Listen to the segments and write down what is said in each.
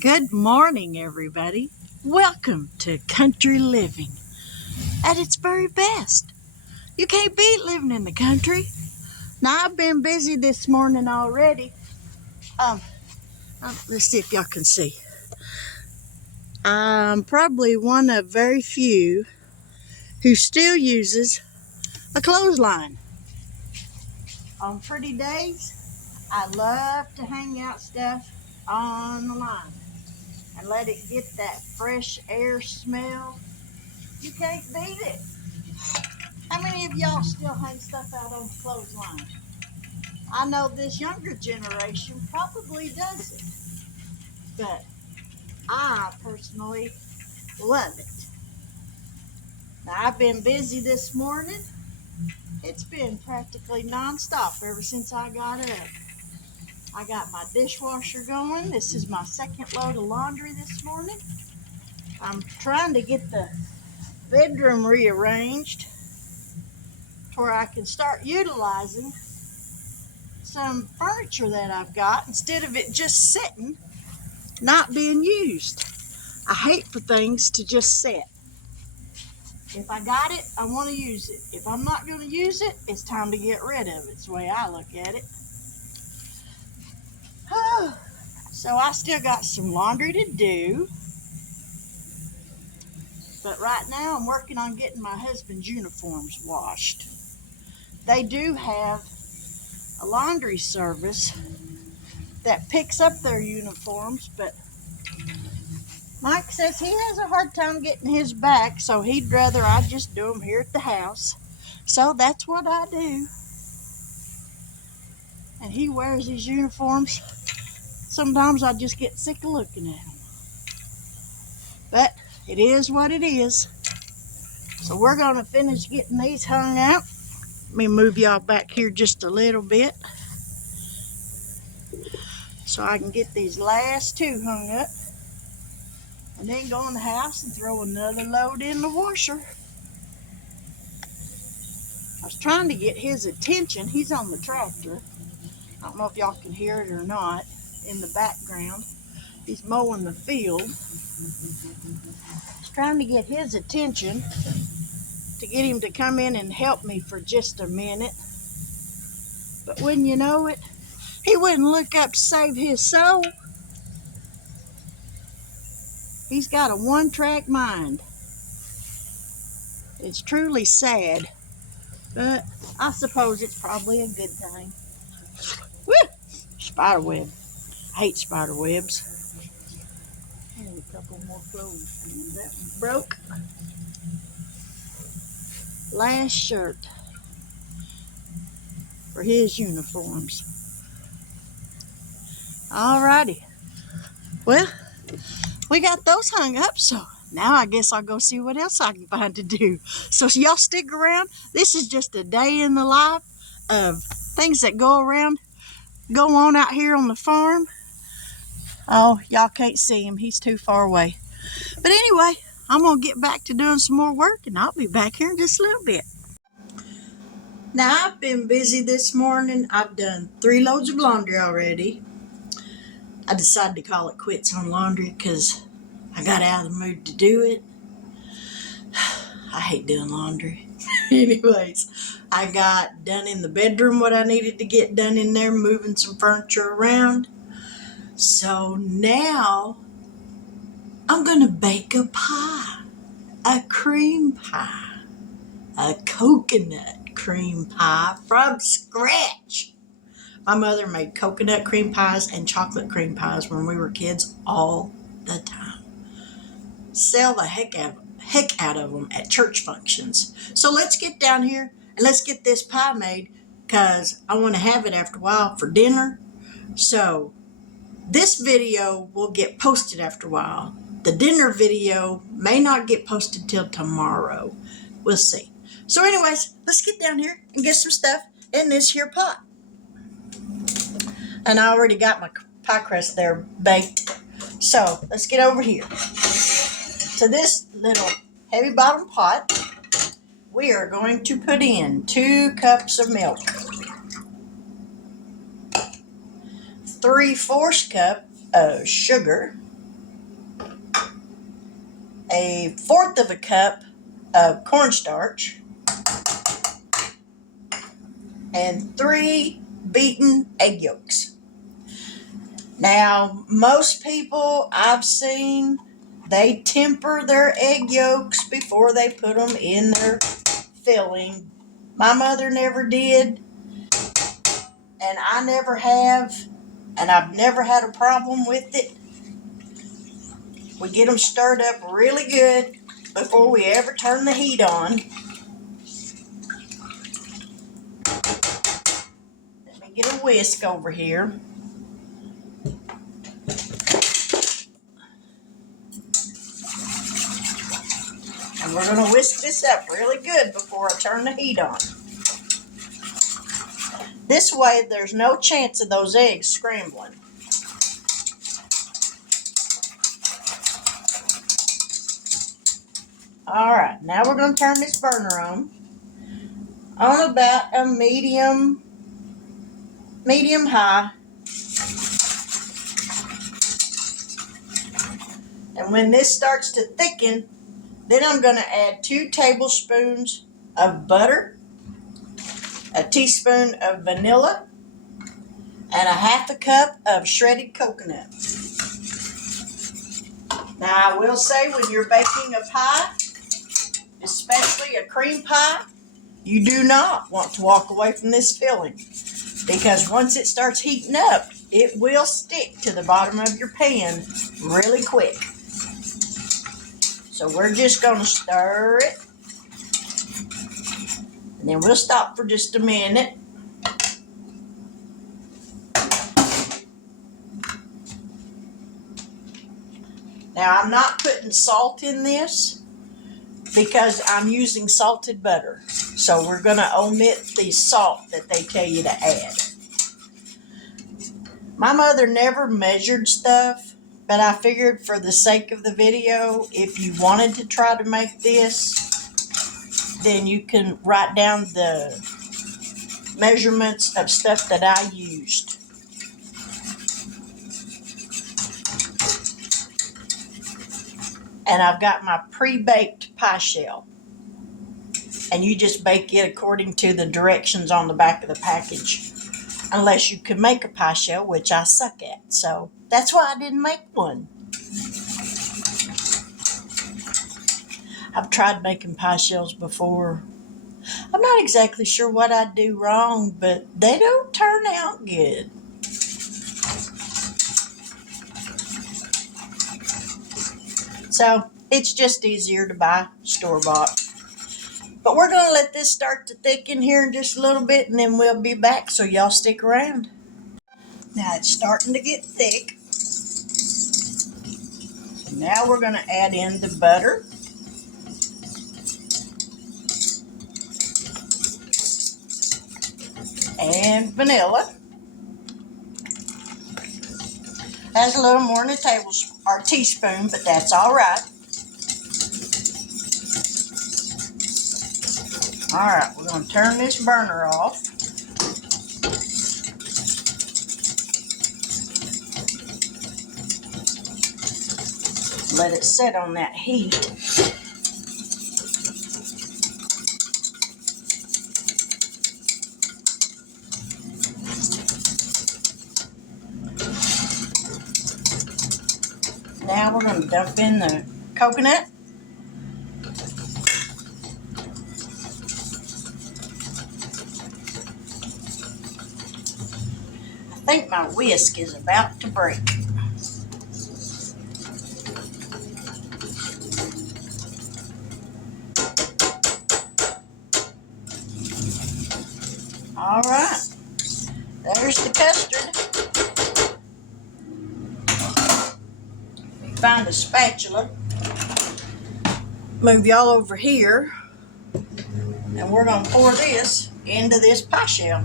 Good morning, everybody. Welcome to country living at its very best. You can't beat living in the country. Now, I've been busy this morning already. Let's see if y'all can see. I'm probably one of very few who still uses a clothesline. On pretty days, I love to hang out stuff on the line and let it get that fresh air smell. You can't beat it. How many of y'all still hang stuff out on the clothesline? I know this younger generation probably does it, but I personally love it. Now, I've been busy this morning. It's been practically nonstop ever since I got up. I got my dishwasher going. This is my second load of laundry this morning. I'm trying to get the bedroom rearranged to where I can start utilizing some furniture that I've got instead of it just sitting, not being used. I hate for things to just sit. If I got it, I want to use it. If I'm not going to use it, it's time to get rid of it. It's the way I look at it. So I still got some laundry to do. But right now I'm working on getting my husband's uniforms washed. They do have a laundry service that picks up their uniforms, but Mike says he has a hard time getting his back, so he'd rather I just do them here at the house. So that's what I do. And he wears his uniforms. Sometimes I just get sick of looking at them. But it is what it is. So we're going to finish getting these hung out. Let me move y'all back here just a little bit so I can get these last two hung up. And then go in the house and throw another load in the washer. I was trying to get his attention. He's on the tractor. I don't know if y'all can hear it or not in the background. He's mowing the field. I was trying to get his attention to get him to come in and help me for just a minute. But wouldn't you know it, he wouldn't look up to save his soul. He's got a one-track mind. It's truly sad, but I suppose it's probably a good thing. Woo! Spider web. I hate spider webs. I need a couple more clothes. That one broke. Last shirt for his uniforms. Alrighty. Well, we got those hung up, so now I guess I'll go see what else I can find to do. So y'all stick around. This is just a day in the life of things that go on out here on the farm. Oh, y'all can't see him. He's too far away. But anyway, I'm going to get back to doing some more work, and I'll be back here in just a little bit. Now, I've been busy this morning. I've done 3 loads of laundry already. I decided to call it quits on laundry because I got out of the mood to do it. I hate doing laundry. Anyways, I got done in the bedroom what I needed to get done in there, moving some furniture around. So now I'm going to bake a pie, a cream pie, a coconut cream pie from scratch. My mother made coconut cream pies and chocolate cream pies when we were kids all the time. Sell the heck out of them at church functions. So let's get down here and let's get this pie made because I want to have it after a while for dinner. So this video will get posted after a while. The dinner video may not get posted till tomorrow. We'll see. So anyways, let's get down here and get some stuff in this here pot. And I already got my pie crust there baked. So let's get over here. To this little heavy bottom pot, we are going to put in 2 cups of milk, 3/4 cup of sugar, 1/4 of a cup of cornstarch, and 3 beaten egg yolks. Now, most people I've seen, they temper their egg yolks before they put them in their filling. My mother never did, and I never have, and I've never had a problem with it. We get them stirred up really good before we ever turn the heat on. Let me get a whisk over here. And we're going to whisk this up really good before I turn the heat on. This way, there's no chance of those eggs scrambling. All right, now we're going to turn this burner on about a medium high. And when this starts to thicken, then I'm going to add 2 tablespoons of butter, a teaspoon of vanilla, and a 1/2 cup of shredded coconut. Now, I will say when you're baking a pie, especially a cream pie, you do not want to walk away from this filling, because once it starts heating up, it will stick to the bottom of your pan really quick. So we're just going to stir it, and then we'll stop for just a minute. Now, I'm not putting salt in this because I'm using salted butter. So we're going to omit the salt that they tell you to add. My mother never measured stuff, but I figured for the sake of the video, if you wanted to try to make this, then you can write down the measurements of stuff that I used. And I've got my pre-baked pie shell. And you just bake it according to the directions on the back of the package. Unless you can make a pie shell, which I suck at. So that's why I didn't make one. I've tried making pie shells before. I'm not exactly sure what I do wrong, but they don't turn out good. So it's just easier to buy store-bought. But we're going to let this start to thicken here in just a little bit, and then we'll be back, so y'all stick around. Now it's starting to get thick. So now we're going to add in the butter. And vanilla. That's a little more than a tablespoon or teaspoon, but that's all right. All right, we're going to turn this burner off. Let it sit on that heat. Now we're going to dump in the coconut. I think my whisk is about to break. All right, there's the custard. Find a spatula. Move y'all over here, and we're going to pour this into this pie shell.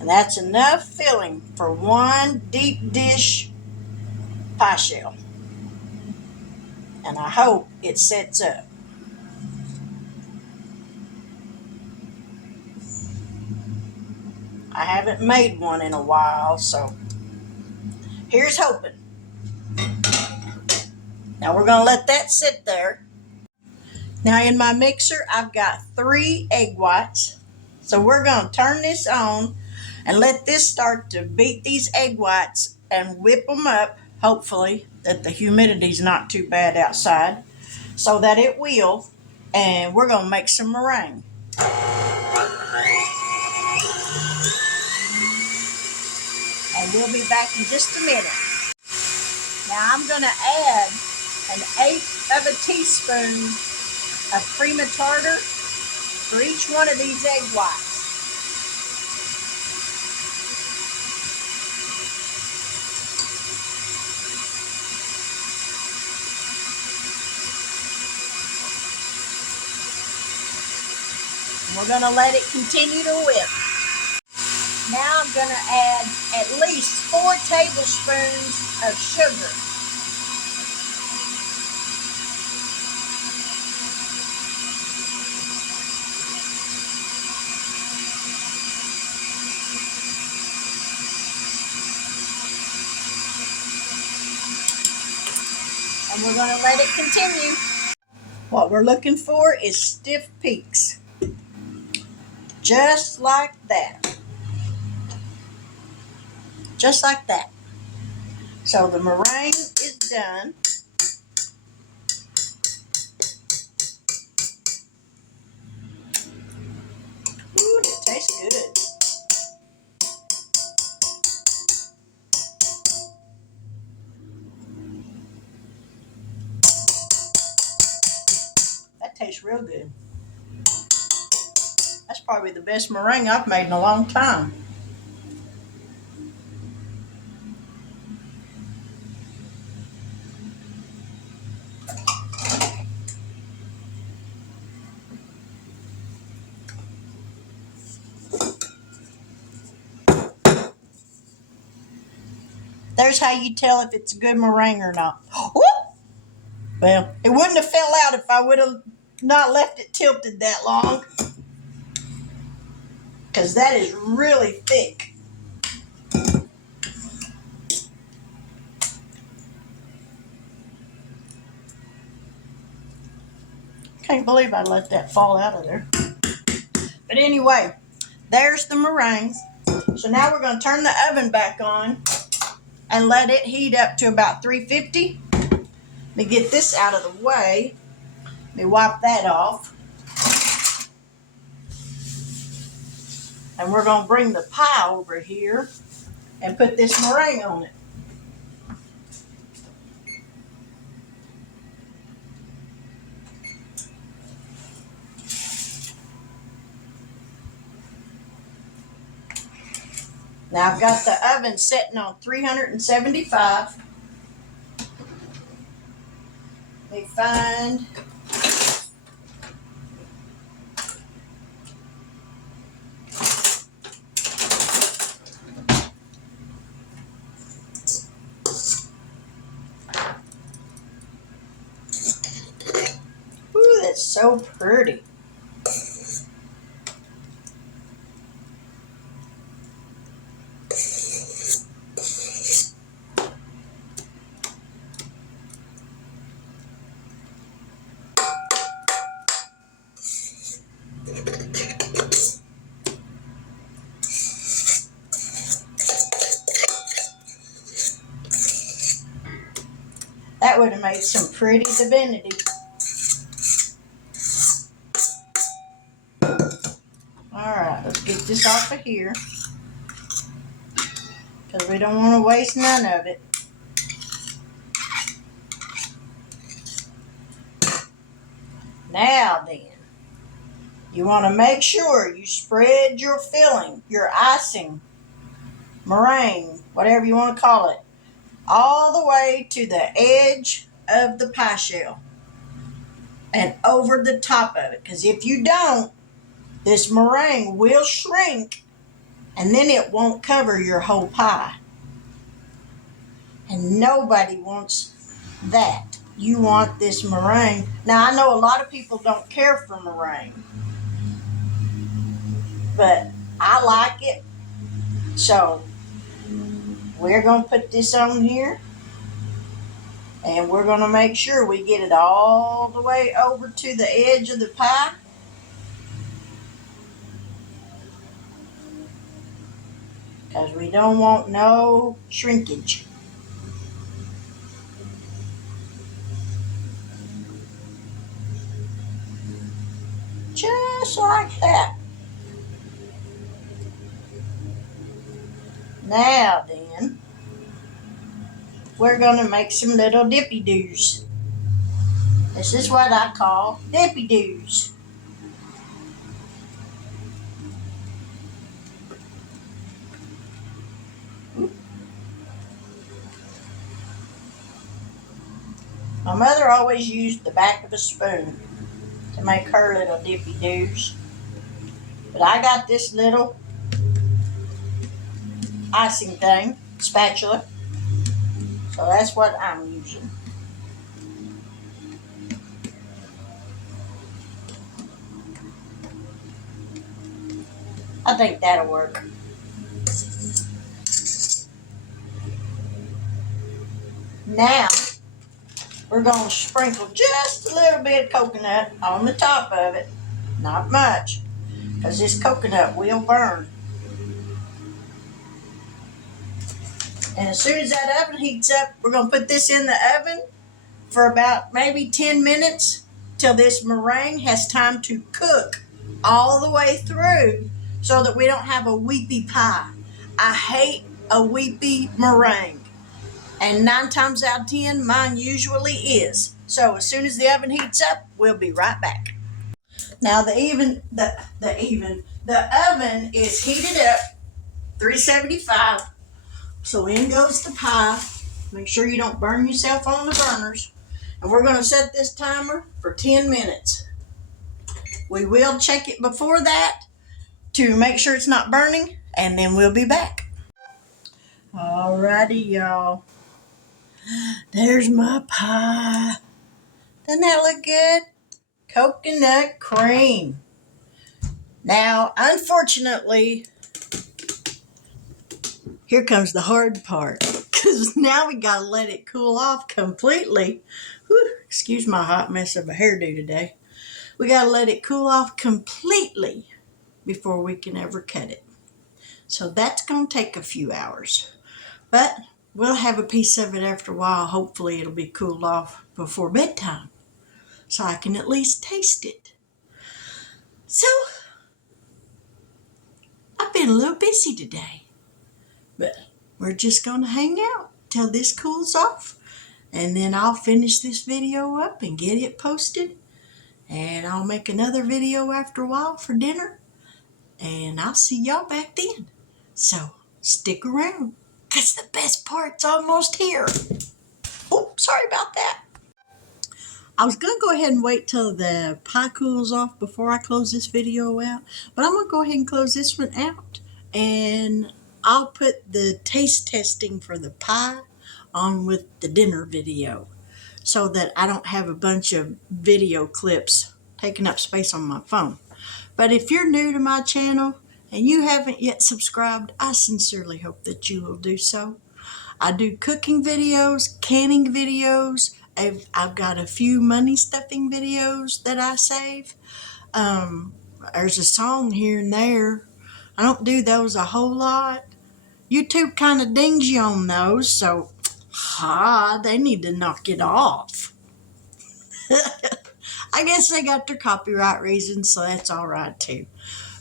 And that's enough filling for one deep dish pie shell. and I hope it sets up. I haven't made one in a while, so here's hoping. Now we're going to let that sit there. Now in my mixer, I've got 3 egg whites. So we're going to turn this on and let this start to beat these egg whites and whip them up, hopefully that the humidity's not too bad outside, so that it will. And we're going to make some meringue. And we'll be back in just a minute. Now I'm going to add 1/8 of a teaspoon of cream of tartar for each one of these egg whites. We're going to let it continue to whip. Now I'm going to add at least 4 tablespoons of sugar. And we're going to let it continue. What we're looking for is stiff peaks. Just like that. Just like that. So the meringue is done. Ooh, it tastes good. That tastes real good. That's probably the best meringue I've made in a long time. There's how you tell if it's a good meringue or not. Whoop! Well, it wouldn't have fell out if I would have not left it tilted that long, because that is really thick. Can't believe I let that fall out of there. But anyway, there's the meringues. So now we're going to turn the oven back on and let it heat up to about 350. Let me get this out of the way. Let me wipe that off. And we're going to bring the pie over here and put this meringue on it. Now I've got the oven setting on 375. Let me find Ooh, that's so pretty. That would have made some pretty divinity. Alright, let's get this off of here, because we don't want to waste none of it. Now then, you want to make sure you spread your filling, your icing, meringue, whatever you want to call it, all the way to the edge of the pie shell and over the top of it. Because if you don't, this meringue will shrink and then it won't cover your whole pie. And nobody wants that. you want this meringue. Now, I know a lot of people don't care for meringue, but I like it. So we're going to put this on here, and we're going to make sure we get it all the way over to the edge of the pie. Because we don't want no shrinkage. Just like that. Now then, we're going to make some little dippy doos. This is what I call dippy doos. My mother always used the back of a spoon to make her little dippy doos. But I got this little icing thing, spatula. So that's what I'm using. I think that'll work. Now, we're going to sprinkle just a little bit of coconut on the top of it. Not much, because this coconut will burn. And as soon as that oven heats up, we're going to put this in the oven for about maybe 10 minutes till this meringue has time to cook all the way through so that we don't have a weepy pie. I hate a weepy meringue. And 9 times out of 10, mine usually is. So as soon as the oven heats up, we'll be right back. Now the oven is heated up, 375. So in goes the pie. Make sure you don't burn yourself on the burners. And we're going to set this timer for 10 minutes. We will check it before that to make sure it's not burning, and then we'll be back. Alrighty, y'all. There's my pie. Doesn't that look good? Coconut cream. Now, unfortunately, here comes the hard part, because now we got to let it cool off completely. Whew, excuse my hot mess of a hairdo today. We got to let it cool off completely before we can ever cut it. So that's going to take a few hours. But we'll have a piece of it after a while. Hopefully it'll be cooled off before bedtime, so I can at least taste it. So, I've been a little busy today, but we're just going to hang out till this cools off, and then I'll finish this video up and get it posted, and I'll make another video after a while for dinner, and I'll see y'all back then. So, stick around, because the best part's almost here. Oh, sorry about that. I was going to go ahead and wait till the pie cools off before I close this video out, but I'm going to go ahead and close this one out, and I'll put the taste testing for the pie on with the dinner video so that I don't have a bunch of video clips taking up space on my phone. But if you're new to my channel and you haven't yet subscribed, I sincerely hope that you will do so. I do cooking videos, canning videos. I've got a few money stuffing videos that I save. There's a song here and there. I don't do those a whole lot. YouTube kind of dings you on those, so they need to knock it off. I guess they got their copyright reasons, so that's all right too.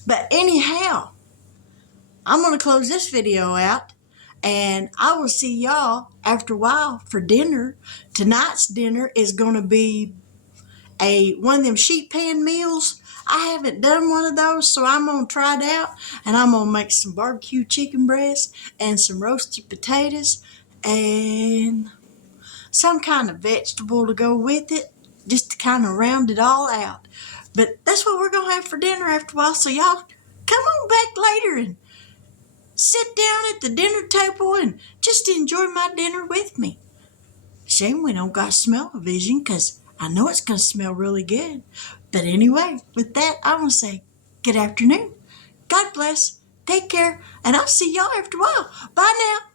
But anyhow, I'm going to close this video out, and I will see y'all after a while for dinner. Tonight's dinner is going to be one of them sheet pan meals. I haven't done one of those, so I'm going to try it out, and I'm going to make some barbecue chicken breast and some roasted potatoes and some kind of vegetable to go with it, just to kind of round it all out. But that's what we're going to have for dinner after a while, so y'all come on back later and sit down at the dinner table and just enjoy my dinner with me. Shame we don't got smell-o-vision, 'cause I know it's gonna smell really good. But anyway, with that, I'm gonna say good afternoon. God bless. Take care, and I'll see y'all after a while. Bye now.